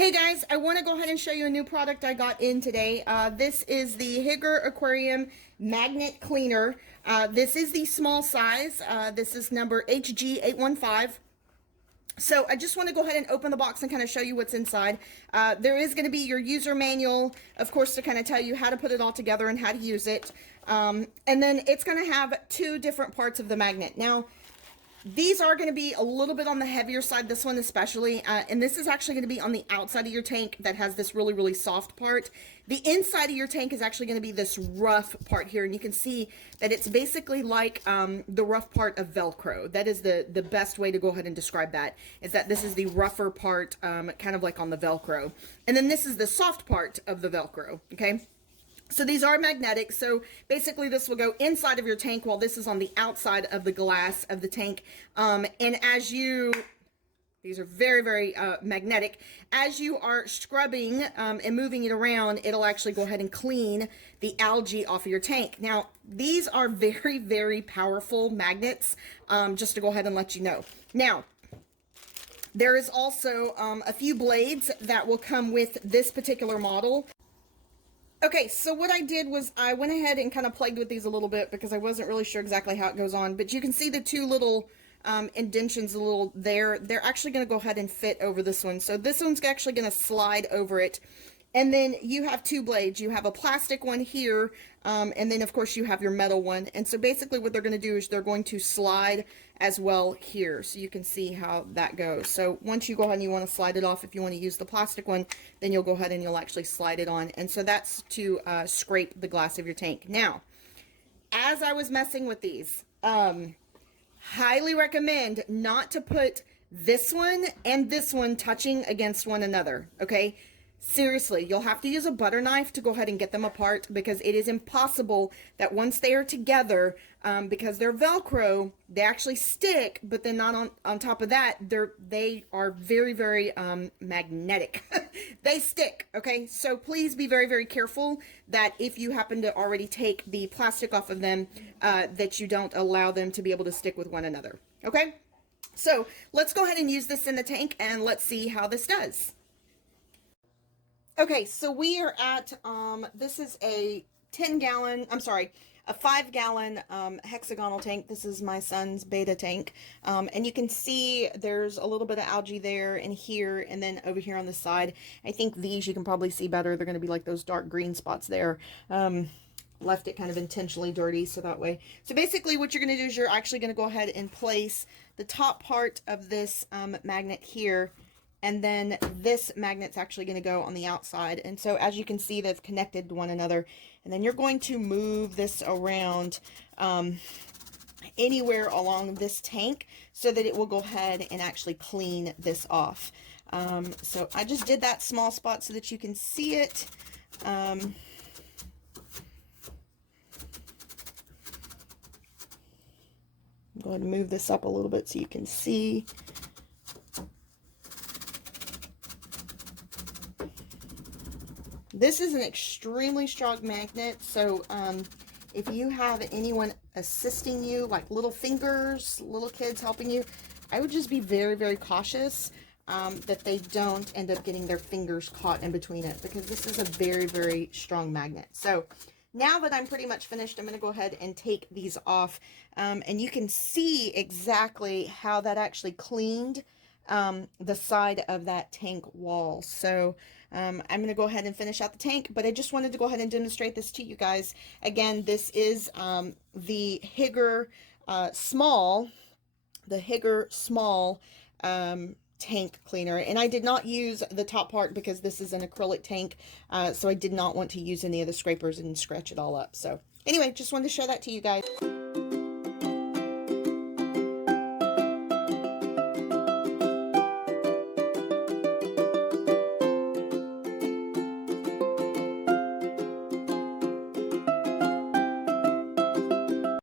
Hey guys, I want to go ahead and show you a new product I got in today. This is the Hygger Aquarium Magnet Cleaner. This is the small size. This is number HG815. So I just want to go ahead and open the box and kind of show you what's inside. There is going to be your user manual, of course, to kind of tell you how to put it all together and how to use it. And then it's going to have two different parts of the magnet. Now, these are going to be a little bit on the heavier side, this one especially, and this is actually going to be on the outside of your tank that has this really, really soft part. The inside of your tank is actually going to be this rough part here, and you can see that it's basically like the rough part of Velcro. That is the best way to go ahead and describe that, is that this is the rougher part, kind of like on the Velcro. And then this is the soft part of the Velcro, okay? So these are magnetic, so basically this will go inside of your tank while this is on the outside of the glass of the tank. And as you, these are very, very magnetic, as you are scrubbing and moving it around, it'll actually go ahead and clean the algae off of your tank. Now, these are very, very powerful magnets, just to go ahead and let you know. Now, there is also a few blades that will come with this particular model. Okay, so what I did was I went ahead and kind of played with these a little bit because I wasn't really sure exactly how it goes on, but you can see the two little indentions there. They're actually going to go ahead and fit over this one. So this one's actually going to slide over it. And then you have two blades. You have a plastic one here, and then of course you have your metal one. And so basically what they're going to do is they're going to slide as well here. So you can see how that goes. So once you go ahead and you want to slide it off, if you want to use the plastic one, then you'll go ahead and you'll actually slide it on. And so that's to scrape the glass of your tank. Now, as I was messing with these, highly recommend not to put this one and this one touching against one another, okay? Seriously, you'll have to use a butter knife to go ahead and get them apart, because it is impossible that once they are together, because they're Velcro, they actually stick, but then not on top of that, they are very, very magnetic. They stick, okay? So please be very, very careful that if you happen to already take the plastic off of them, that you don't allow them to be able to stick with one another, okay? So let's go ahead and use this in the tank and let's see how this does. Okay, so we are at, this is a 10-gallon, a 5-gallon hexagonal tank. This is my son's beta tank. And you can see there's a little bit of algae there and here, and then over here on the side. I think these you can probably see better. They're going to be like those dark green spots there. Left it kind of intentionally dirty so that way. So basically what you're going to do is you're actually going to go ahead and place the top part of this magnet here, and then this magnet's actually going to go on the outside. And so as you can see, they've connected to one another. And then you're going to move this around anywhere along this tank so that it will go ahead and actually clean this off. So I just did that small spot so that you can see it. Go ahead and move this up a little bit so you can see. This is an extremely strong magnet, so if you have anyone assisting you, like little fingers, little kids helping you, I would just be very, very cautious that they don't end up getting their fingers caught in between it, because this is a very, very strong magnet. So now that I'm pretty much finished, I'm going to go ahead and take these off, and you can see exactly how that actually cleaned the side of that tank wall. So I'm going to go ahead and finish out the tank, but I just wanted to go ahead and demonstrate this to you guys. Again, this is the Hygger Small tank cleaner, and I did not use the top part because this is an acrylic tank, so I did not want to use any of the scrapers and scratch it all up. So anyway, just wanted to show that to you guys.